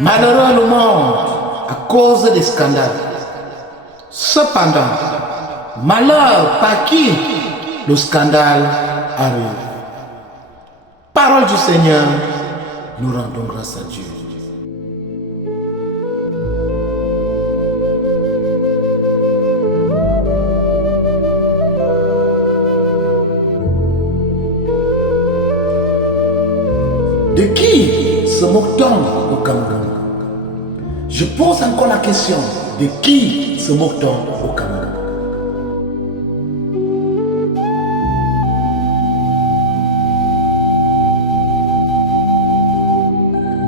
Malheureux le monde à cause des scandales. Cependant, malheur par qui le scandale arrive. Parole du Seigneur, nous rendons grâce à Dieu. De qui se moque-t-on au Cameroun? Je pose encore la question, de qui se moque-t-on au Cameroun?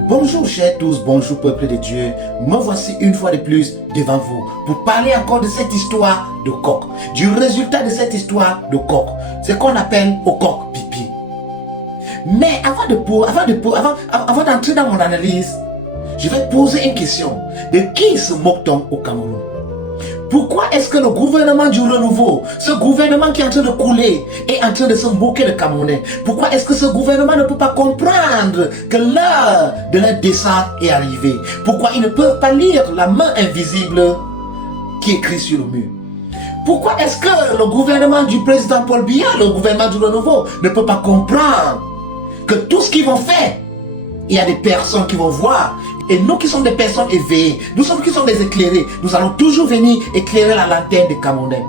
Bonjour chers tous, bonjour peuple de Dieu, me voici une fois de plus devant vous pour parler encore de cette histoire de coq, du résultat de cette histoire de coq, ce qu'on appelle au coq pipi. Mais avant d'entrer dans mon analyse, je vais poser une question. De qui se moque-t-on au Cameroun? Pourquoi est-ce que le gouvernement du renouveau, ce gouvernement qui est en train de couler, est en train de se moquer des Camerounais? Pourquoi est-ce que ce gouvernement ne peut pas comprendre que l'heure de leur descente est arrivée? Pourquoi ils ne peuvent pas lire la main invisible qui écrit sur le mur? Pourquoi est-ce que le gouvernement du président Paul Biya, le gouvernement du renouveau, ne peut pas comprendre que tout ce qu'ils vont faire, il y a des personnes qui vont voir? Et nous qui sommes des personnes éveillées, nous sommes qui sommes des éclairés, nous allons toujours venir éclairer la lanterne des Camerounais.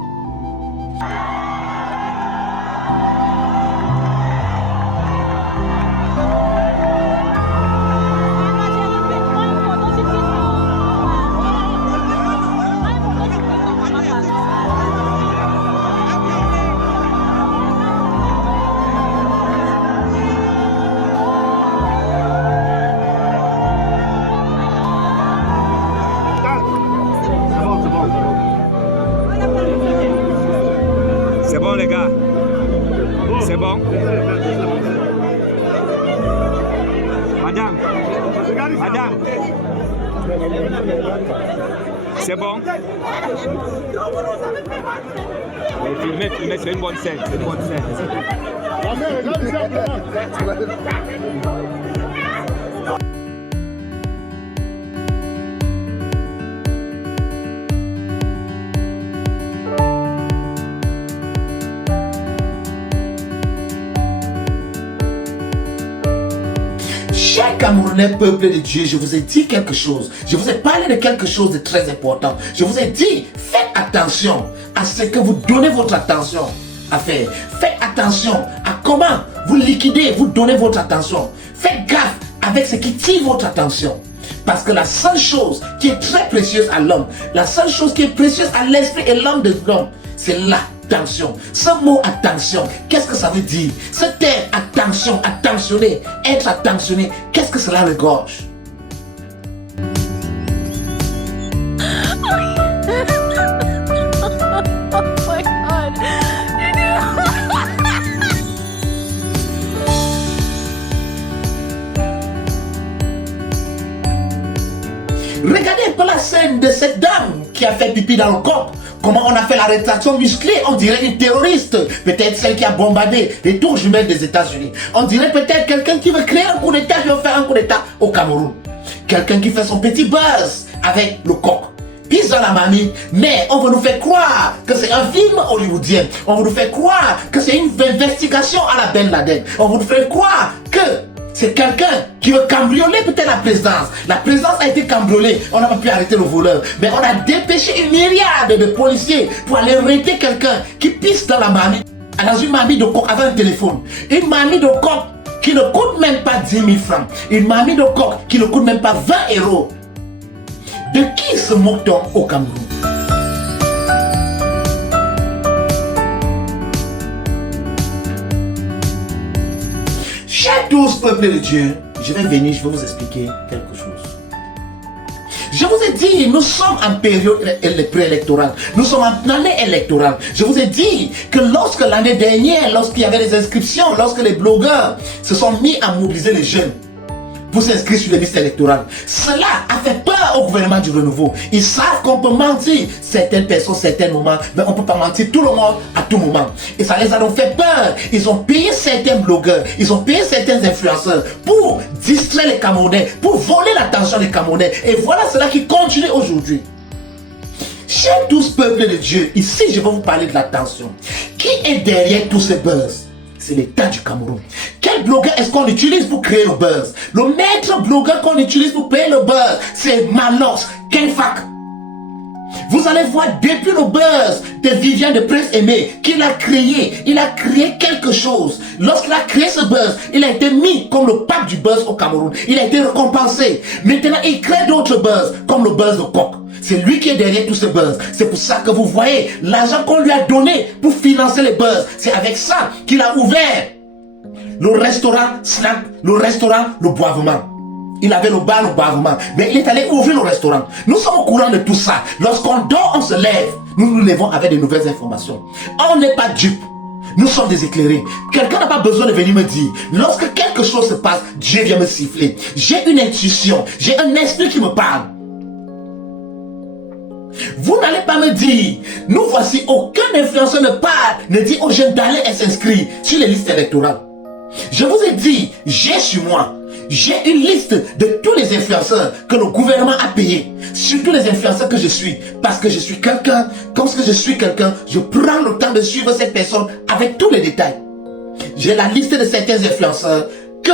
C'est bon les gars, c'est bon. Madame, c'est bon. Filmez, c'est une bonne scène, c'est une bonne scène. Chers Camerounais, peuple de Dieu, je vous ai dit quelque chose. Je vous ai parlé de quelque chose de très important. Je vous ai dit, faites attention à ce que vous donnez votre attention à faire. Faites attention à comment vous liquidez, vous donnez votre attention. Faites gaffe avec ce qui tire votre attention. Parce que la seule chose qui est très précieuse à l'homme, la seule chose qui est précieuse à l'esprit et l'homme de l'homme, c'est l'attention. Ce mot attention, qu'est-ce que ça veut dire? Ce terme attention, attentionné, être attentionné, qu'est-ce que cela regorge? Regardez un peu la scène de cette dame qui a fait pipi dans le coq. Comment on a fait la rétraction musclée? On dirait une terroriste. Peut-être celle qui a bombardé les tours jumelles des États-Unis. On dirait peut-être quelqu'un qui veut créer un coup d'État, qui veut faire un coup d'État au Cameroun. Quelqu'un qui fait son petit buzz avec le coq. Pisse dans la mamie, mais on veut nous faire croire que c'est un film hollywoodien. On veut nous faire croire que c'est une investigation à la Ben Laden. On veut nous faire croire que c'est quelqu'un qui veut cambrioler peut-être la présidence. La présidence a été cambriolée. On n'a pas pu arrêter le voleur. Mais on a dépêché une myriade de policiers pour aller arrêter quelqu'un qui pisse dans la mamie. Dans une mamie de coq avec un téléphone. Une mamie de coq qui ne coûte même pas 10 000 francs. Une mamie de coq qui ne coûte même pas 20 euros. De qui se moque-t-on au Cameroun? Chers tous, peuple de Dieu, je vais venir, je vais vous expliquer quelque chose. Je vous ai dit, nous sommes en période préélectorale. Nous sommes en année électorale. Je vous ai dit que lorsque l'année dernière, lorsqu'il y avait les inscriptions, lorsque les blogueurs se sont mis à mobiliser les jeunes pour s'inscrire sur les listes électorales, cela a fait peur au gouvernement du renouveau. Ils savent qu'on peut mentir certaines personnes, certains moments, mais on ne peut pas mentir tout le monde à tout moment. Et ça les a donc fait peur. Ils ont payé certains blogueurs, ils ont payé certains influenceurs pour distraire les Camerounais, pour voler l'attention des Camerounais. Et voilà cela qui continue aujourd'hui. Chers tous peuples de Dieu, ici je vais vous parler de l'attention. Qui est derrière tous ces buzz? C'est l'État du Cameroun. Quel blogueur est-ce qu'on utilise pour créer le buzz? Le maître blogueur qu'on utilise pour créer le buzz, c'est Malox, Kenfak. Vous allez voir depuis le buzz de Vivien de Prince Aimé qu'il a créé. Il a créé quelque chose. Lorsqu'il a créé ce buzz, il a été mis comme le pape du buzz au Cameroun. Il a été récompensé. Maintenant, il crée d'autres buzz, comme le buzz de Coq. C'est lui qui est derrière tous ces buzz. C'est pour ça que vous voyez l'argent qu'on lui a donné pour financer les buzz. C'est avec ça qu'il a ouvert le restaurant Snack, le restaurant Le Boivement. Il avait le bar, le Boivement, mais il est allé ouvrir le restaurant. Nous sommes au courant de tout ça. Lorsqu'on dort, on se lève. Nous nous levons avec de nouvelles informations. On n'est pas dupes. Nous sommes des éclairés. Quelqu'un n'a pas besoin de venir me dire. Lorsque quelque chose se passe, Dieu vient me siffler. J'ai une intuition. J'ai un esprit qui me parle. Vous n'allez pas me dire, nous voici, aucun influenceur ne dit aux jeunes d'aller s'inscrire sur les listes électorales. Je vous ai dit, j'ai sur moi, j'ai une liste de tous les influenceurs que le gouvernement a payés. Surtout les influenceurs que je suis. Parce que je suis quelqu'un, comme ce que je suis quelqu'un, je prends le temps de suivre cette personne avec tous les détails. J'ai la liste de certains influenceurs que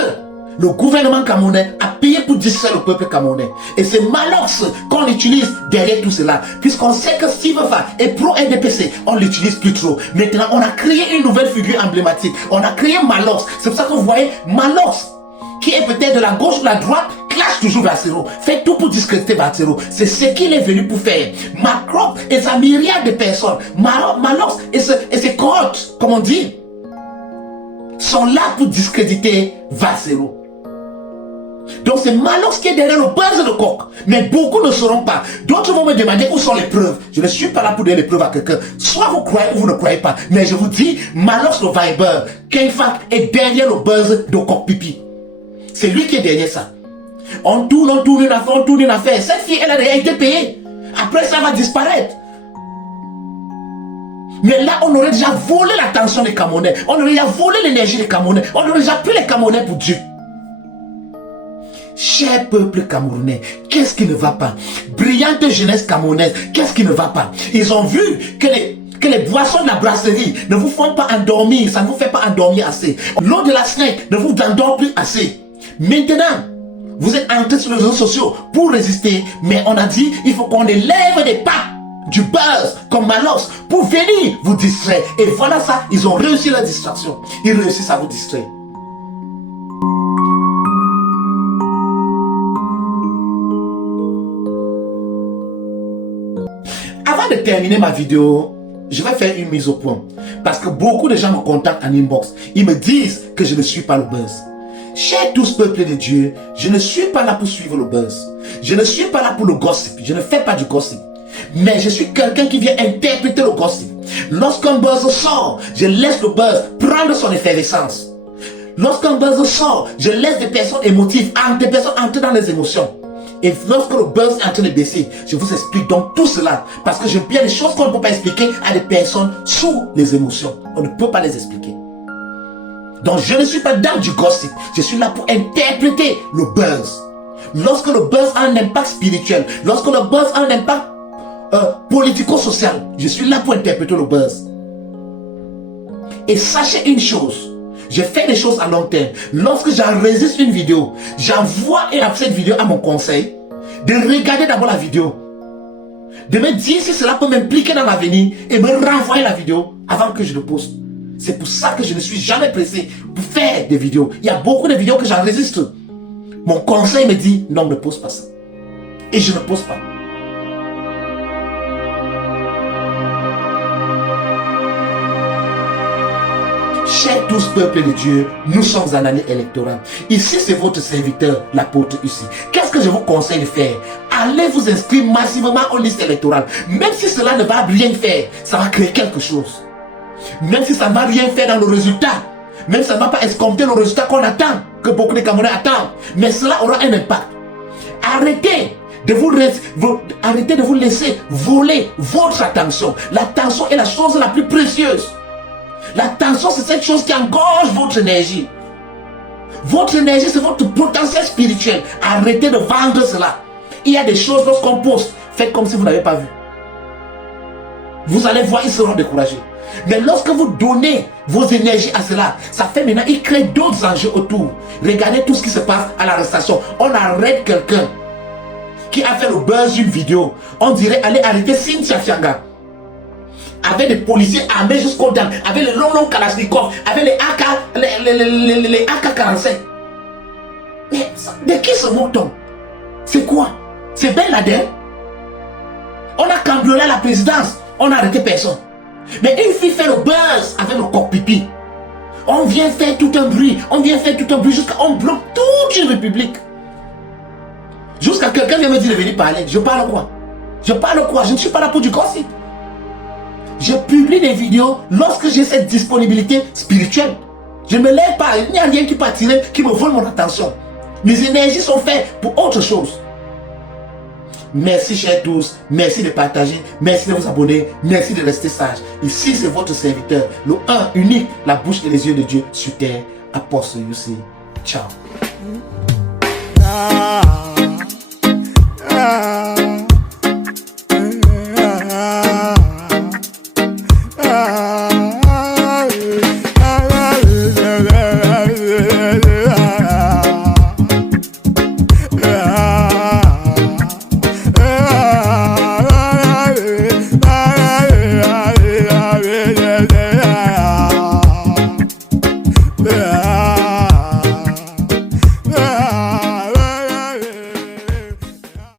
le gouvernement camerounais a payé pour distraire le peuple camerounais. Et c'est Malox qu'on utilise derrière tout cela. Puisqu'on sait que Steve Fa est pro-NDPC, on ne l'utilise plus trop. Maintenant, on a créé une nouvelle figure emblématique. On a créé Malox. C'est pour ça que vous voyez Malox, qui est peut-être de la gauche ou de la droite, clash toujours Vassero. Fait tout pour discréditer Vassero. C'est ce qu'il est venu pour faire. Macron et sa myriade de personnes, Malox et ses cohortes, comme on dit, sont là pour discréditer Vassero. Donc c'est Malox qui est derrière le buzz de Coq. Mais beaucoup ne sauront pas. D'autres vont me demander où sont les preuves. Je ne suis pas là pour donner les preuves à quelqu'un. Soit vous croyez ou vous ne croyez pas. Mais je vous dis, Malox le Viber, Kenfak est derrière le buzz de Coq Pipi. C'est lui qui est derrière ça. On tourne une affaire. Cette fille, elle a déjà été payée. Après, ça va disparaître. Mais là, on aurait déjà volé l'attention des Camerounais. On aurait déjà volé l'énergie des Camerounais. On aurait déjà pris les Camerounais pour Dieu. Cher peuple camerounais, qu'est-ce qui ne va pas? Brillante jeunesse camerounaise, qu'est-ce qui ne va pas? Ils ont vu que les boissons de la brasserie ne vous font pas endormir, ça ne vous fait pas endormir assez. L'eau de la snack ne vous endort plus assez. Maintenant, vous êtes entrés sur les réseaux sociaux pour résister, mais on a dit il faut qu'on élève des pas du buzz comme Malox pour venir vous distraire. Et voilà ça, ils ont réussi la distraction. Ils réussissent à vous distraire. Avant de terminer ma vidéo, je vais faire une mise au point. Parce que beaucoup de gens me contactent en inbox. Ils me disent que je ne suis pas le buzz. Chers tous peuples de Dieu, je ne suis pas là pour suivre le buzz. Je ne suis pas là pour le gossip. Je ne fais pas du gossip. Mais je suis quelqu'un qui vient interpréter le gossip. Lorsqu'un buzz sort, je laisse le buzz prendre son effervescence. Lorsqu'un buzz sort, je laisse des personnes émotives, des personnes entrer dans les émotions. Et lorsque le buzz est en train de baisser, je vous explique donc tout cela. Parce que je bien des choses qu'on ne peut pas expliquer à des personnes sous les émotions. On ne peut pas les expliquer. Donc je ne suis pas dans du gossip. Je suis là pour interpréter le buzz. Lorsque le buzz a un impact spirituel, lorsque le buzz a un impact politico-social, je suis là pour interpréter le buzz. Et sachez une chose. Je fais des choses à long terme. Lorsque j'enregistre une vidéo, j'envoie cette vidéo à mon conseil de regarder d'abord la vidéo, de me dire si cela peut m'impliquer dans l'avenir et me renvoyer la vidéo avant que je le poste. C'est pour ça que je ne suis jamais pressé pour faire des vidéos. Il y a beaucoup de vidéos que j'enregistre. Mon conseil me dit non, ne poste pas ça. Et je ne poste pas. Chers tous peuples de Dieu, nous sommes en année électorale. Ici, c'est votre serviteur, l'apôtre ici. Qu'est-ce que je vous conseille de faire? allez vous inscrire massivement aux listes électorales. Même si cela ne va rien faire, ça va créer quelque chose. Même si ça ne va rien faire dans le résultat, même si ça ne va pas escompter le résultat qu'on attend, que beaucoup de Camerounais attendent, mais cela aura un impact. Arrêtez de vous laisser voler votre attention. L'attention est la chose la plus précieuse. L'attention, c'est cette chose qui engorge votre énergie. Votre énergie, c'est votre potentiel spirituel. Arrêtez de vendre cela. Il y a des choses, lorsqu'on poste, faites comme si vous n'avez pas vu. Vous allez voir, ils seront découragés. Mais lorsque vous donnez vos énergies à cela, ça fait maintenant, il crée d'autres enjeux autour. Regardez tout ce qui se passe à l'arrestation. On arrête quelqu'un qui a fait le buzz d'une vidéo. On dirait aller arrêter Cynthia Fianga. Avec des policiers armés jusqu'aux dents, avec les longs Kalachnikov, avec les AK-47. Mais de qui se moque-t-on? C'est quoi? C'est Ben Laden? On a cambriolé la présidence, on n'a arrêté personne. Mais une fille fait le buzz avec le coq-pipi. On vient faire tout un bruit, jusqu'à on bloque toute une république. Jusqu'à quelqu'un vient me dire de venir parler. Je parle quoi? Je ne suis pas là pour du gossip. Je publie des vidéos lorsque j'ai cette disponibilité spirituelle. Je ne me lève pas, il n'y a rien qui peut attirer, qui me vole mon attention. Mes énergies sont faites pour autre chose. Merci chers tous, merci de partager, merci de vous abonner, merci de rester sage. Ici c'est votre serviteur, le un unique, la bouche et les yeux de Dieu sur terre, Apostle Youssi. Ciao.